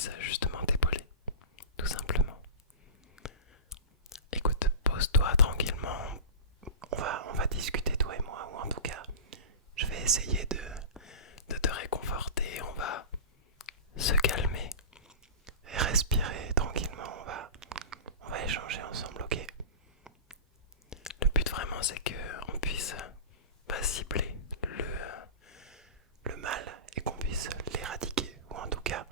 puisse justement t'épauler, tout simplement. Écoute, pose-toi tranquillement, on va discuter toi et moi, ou en tout cas, je vais essayer de te réconforter, on va se calmer et respirer tranquillement, on va échanger ensemble, ok? Le but vraiment c'est qu'on puisse cibler le mal et qu'on puisse l'éradiquer, ou en tout cas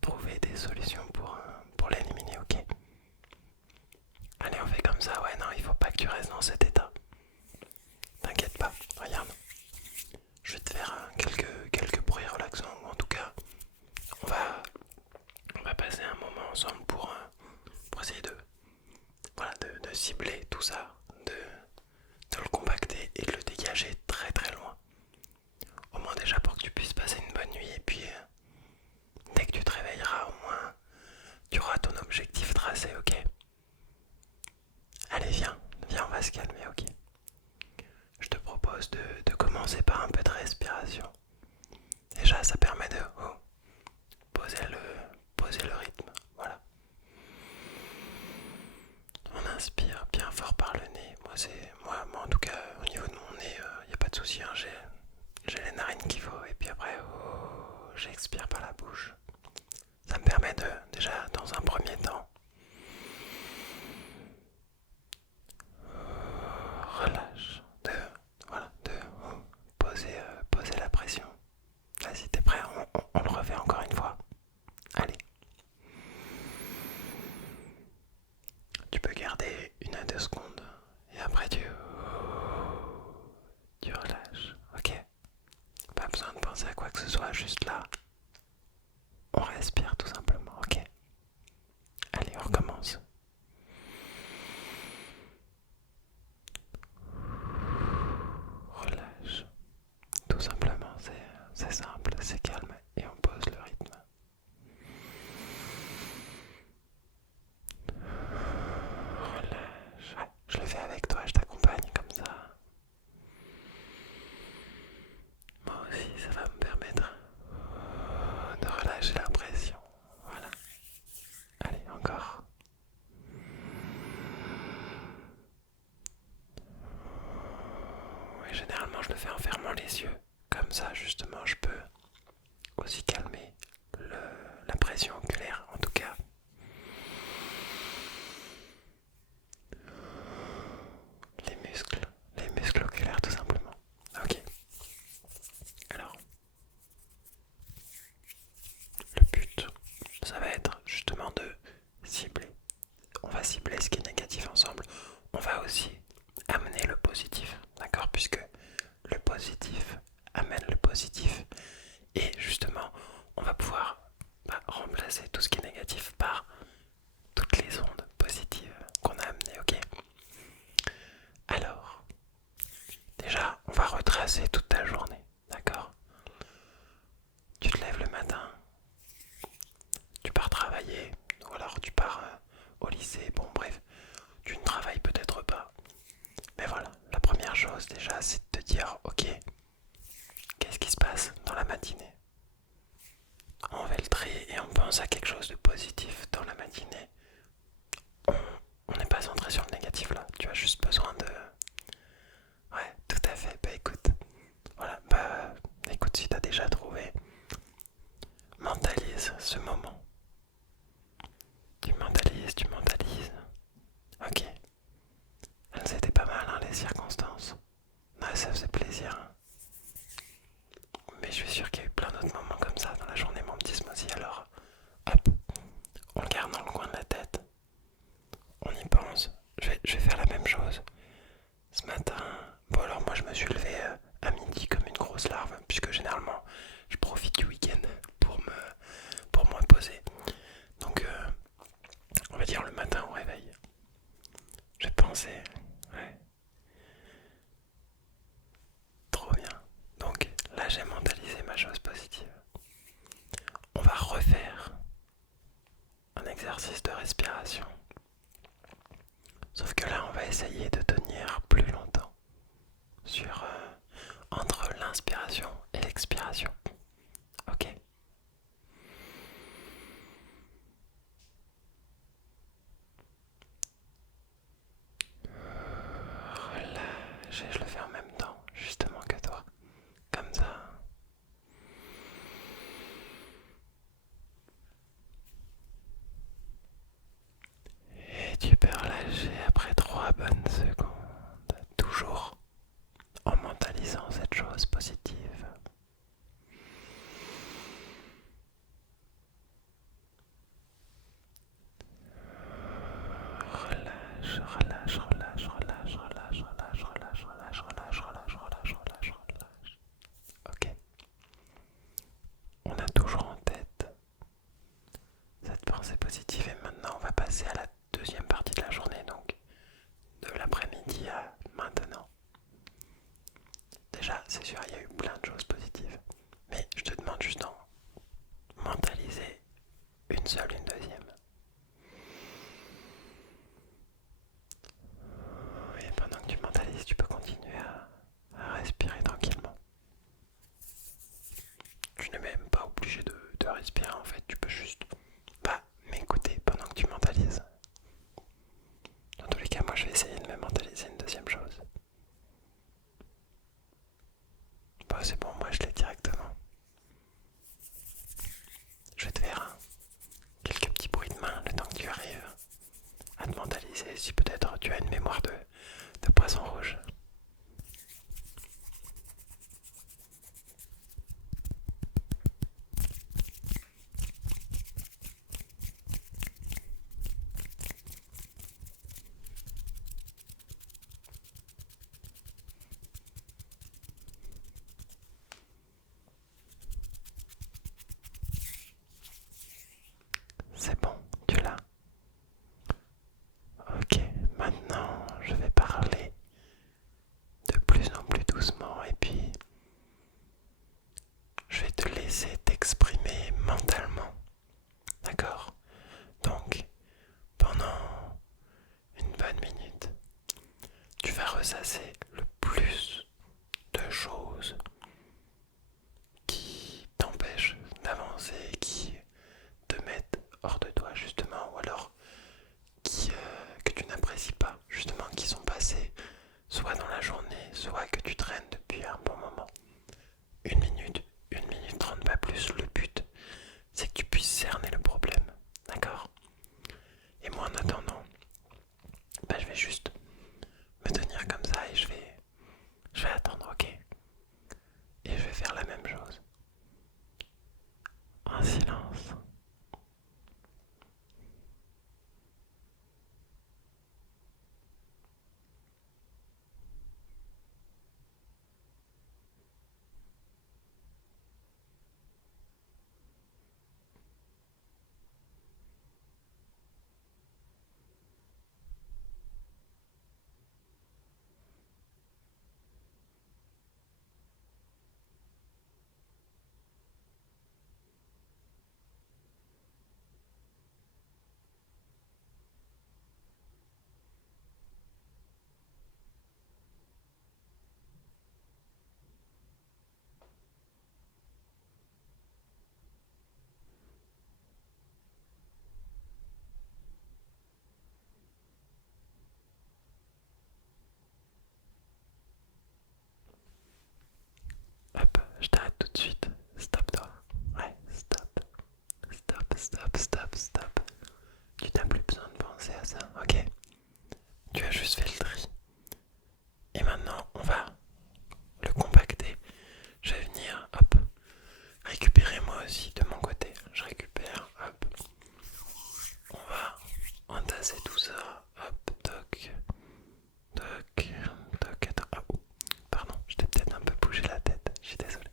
trouver des solutions pour l'éliminer, ok? Allez, on fait comme ça, ouais, non, il faut pas que tu restes dans cet état. T'inquiète pas, regarde. Je vais te faire quelques bruits relaxants, ou en tout cas, on va, on va passer un moment ensemble pour essayer voilà, de cibler tout ça, de le compacter et de le dégager très très loin. Au moins déjà pour que tu puisses passer une bonne nuit et puis dès que tu te réveilleras, au moins tu auras ton objectif tracé, ok? Allez, viens, on va se calmer, ok? Je te propose de commencer par un peu de respiration. Déjà, ça permet de poser le rythme, voilà. On inspire bien fort par le nez. Moi en tout cas, au niveau de mon nez, y a pas de souci, hein, j'ai les narines qu'il faut. Et puis après, j'expire par la bouche. Ça me permet déjà, dans un premier temps, relâche, voilà, de poser la pression. Vas-y, t'es prêt? On le refait encore une fois. Allez. Tu peux garder 1 à 2 secondes. Et après, tu relâches. Ok? Pas besoin de penser à quoi que ce soit, juste là. On respire tout simplement, ok? Allez, on recommence. Relâche. Tout simplement, c'est simple, c'est calme et on pose le rythme. Relâche. Ouais, je le fais avec toi, je t'accompagne comme ça. Moi aussi, ça va me permettre de relâcher la pression. Voilà. Allez, encore. Oui, généralement, je le fais en fermant les yeux. Comme ça, justement, je peux aussi calmer la pression oculaire, en tout cas. Les muscles oculaires, tout simplement. Ok. Alors, le but, ça va être justement de cibler. On va cibler ce qui est négatif ensemble. On va aussi amener le positif, d'accord? Puisque le positif amène le positif. Et justement, on va pouvoir remplacer tout ce qui est négatif par toutes les ondes positives qu'on a amenées, ok? Alors, déjà, on va retracer toute ta journée, d'accord? Tu te lèves le matin, tu pars travailler, ou alors tu pars au lycée, bon bref, tu ne travailles peut-être pas. Mais voilà, la première chose déjà, c'est de te dire, ok, qu'est-ce qui se passe dans la matinée? On fait le tri et on pense à quelque chose de positif dans la matinée. On n'est pas centré sur le négatif là, tu as juste besoin de... Ouais, tout à fait, bah écoute, voilà, bah écoute, si t'as déjà trouvé, mentalise ce moment. Tu mentalises. Ok, elles étaient pas mal, hein, les circonstances. Ouais, ça faisait plaisir. Hein. Mais je suis sûr qu'il y a eu plein d'autres moments comme ça dans la journée, mon petit smoothie. Alors, hop, on le garde dans le coin de la tête. On y pense. Je vais faire la même chose. Ce matin, bon alors moi je me suis levé à midi comme une grosse larve, puisque généralement je profite du week-end pour me reposer. Donc on va dire le matin au réveil. J'ai pensé, ouais, trop bien. Donc là j'ai mentalisé ma chose positive. On va refaire un exercice de respiration. Sauf que là on va essayer de tenir plus longtemps sur entre l'inspiration et l'expiration. Ok. passer à la deuxième partie de la journée, donc de l'après-midi à maintenant. Déjà, c'est sûr, il y a eu plein de choses positives. Mais je te demande juste d'en mentaliser une seule, une deuxième. Et pendant que tu mentalises, tu peux continuer à respirer tranquillement. Tu n'es même pas obligé de respirer en fait, tu peux juste m'écouter pendant que tu mentalises. Dans tous les cas, moi je vais essayer de me mentaliser une deuxième chose. Bon, c'est bon, moi je l'ai directement. Je vais te faire quelques petits bruits de main le temps que tu arrives à te mentaliser. Si peut-être tu as une mémoire de poisson rouge. C'est bon, tu l'as. Ok, maintenant je vais parler de plus en plus doucement et puis je vais te laisser t'exprimer mentalement. D'accord? Donc, pendant une bonne minute, tu vas ressasser le plus de choses qui t'empêchent d'avancer, qui te mettent hors de toi justement, ou alors que tu n'apprécies pas, justement, qui sont passées soit dans la journée, soit que tu traînes depuis un bon moment. Une minute 30, pas plus. Le but, c'est que tu puisses cerner le problème. D'accord? Et moi, en attendant, je vais juste me tenir comme ça et je vais attendre, ok? Et je vais faire la même chose. En silence. Hop, je t'arrête tout de suite. Stop toi. Ouais, stop. Stop, stop, stop, stop. Tu n'as plus besoin de penser à ça, ok? Tu as juste fait le tri. Et maintenant, on va le compacter. Je vais venir, hop, récupérer moi aussi de mon côté. Je récupère, hop. On va entasser tout ça. Hop, toc, toc, toc. Attends, ah, oh, pardon, je t'ai peut-être un peu bougé la tête. Je suis désolé.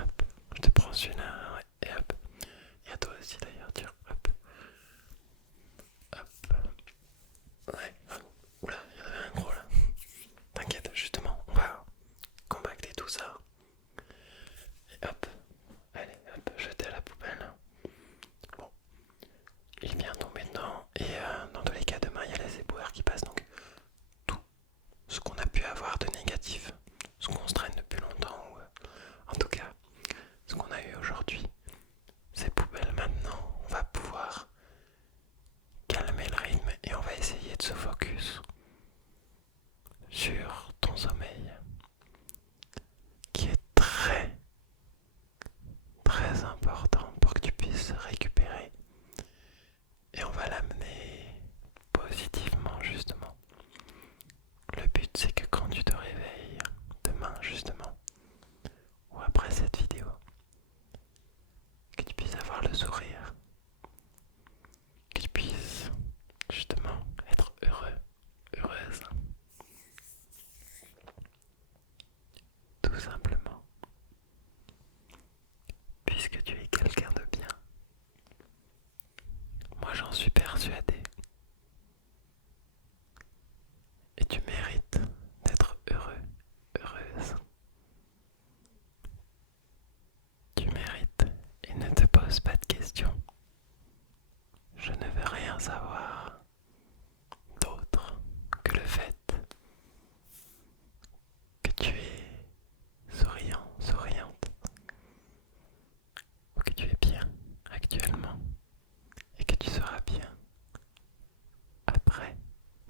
Hop, je te prends celui-là, ouais, et hop. Et à toi aussi d'ailleurs, tiens, hop. Hop. Ouais,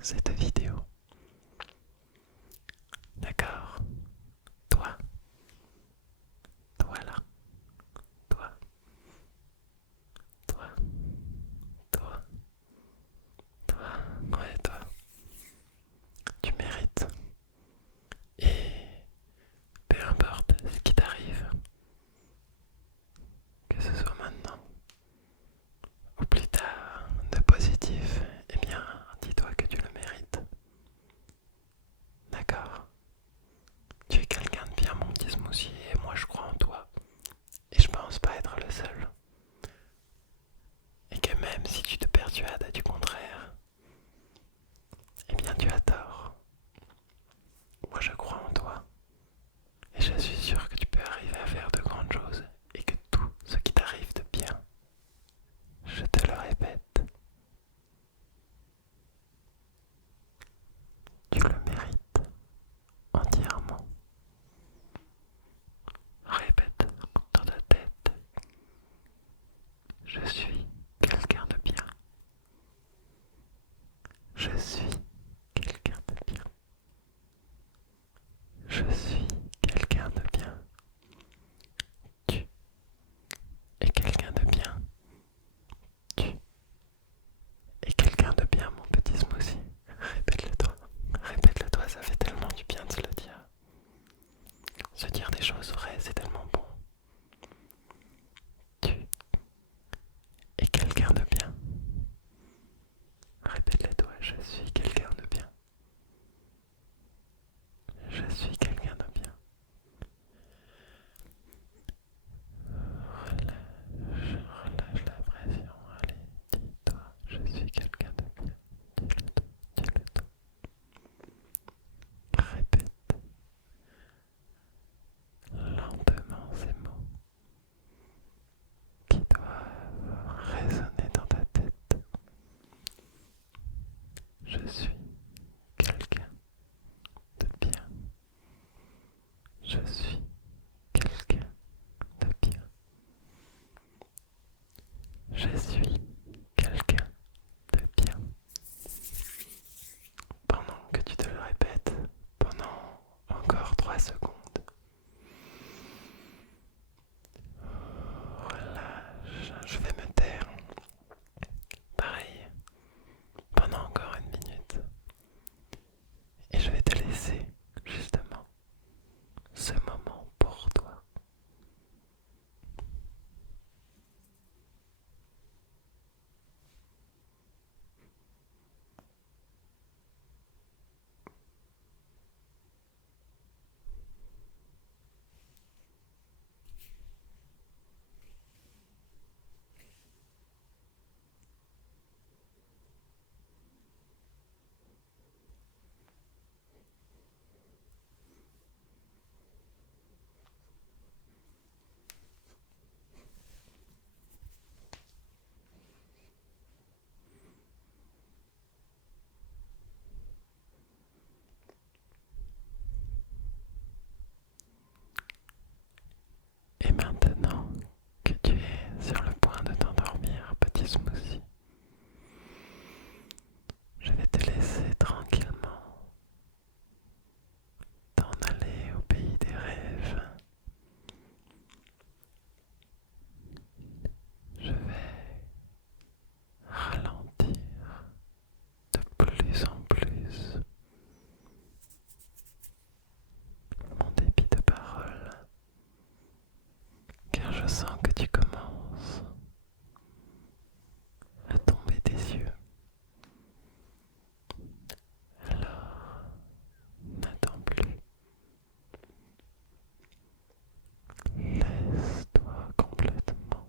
cette vidéo. D'accord? Toi, toi là, toi, toi, toi, toi, ouais, toi, tu mérites. Et peu importe ce qui t'arrive, que ce soit maintenant ou plus tard, de positif, eh bien, dis-toi que tu le mérites. D'accord? Tu es quelqu'un de bien, mon petit smoothie, et moi je crois en toi. Et je pense pas être le seul. Et que même si tu te persuades du contraire, eh bien tu as tort. Moi je crois en toi. Et je suis sûr que tu peux arriver à faire de grandes choses. Et que tout ce qui t'arrive de bien, je te le répète, tu le mérites entièrement. Répète dans ta tête, je suis quelqu'un de bien. Je suis quelqu'un de bien. Je suis quelqu'un de bien. Tu es quelqu'un de bien. Tu es quelqu'un de bien, mon petit smoothie. Répète-le toi. Répète-le toi, ça fait tellement du bien de se le dire. Se dire des choses vraies, c'est tellement bon. Tu es quelqu'un de bien. Répète-le toi, je suis quelqu'un de bien. Je suis quelqu'un de bien. Relâche la pression. Allez, dis-toi, je suis quelqu'un de bien. Dis-le toi. Répète lentement ces mots qui doivent résonner dans ta tête. Je suis quelqu'un de bien. Je suis quelqu'un de bien. Je suis quelqu'un de bien. Pendant que tu te le répètes, pendant encore 3 secondes, relâche, je vais me taire. Pareil, pendant encore 1 minute. Et je vais te laisser justement ce moment pour toi. Et maintenant que tu es sur le point de t'endormir, petit smoothie, je vais te laisser tranquillement t'en aller au pays des rêves. Je vais ralentir de plus en plus mon débit de parole, car je sens que tu commences à tomber des yeux. Alors, n'attends plus. Laisse-toi complètement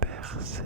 bercer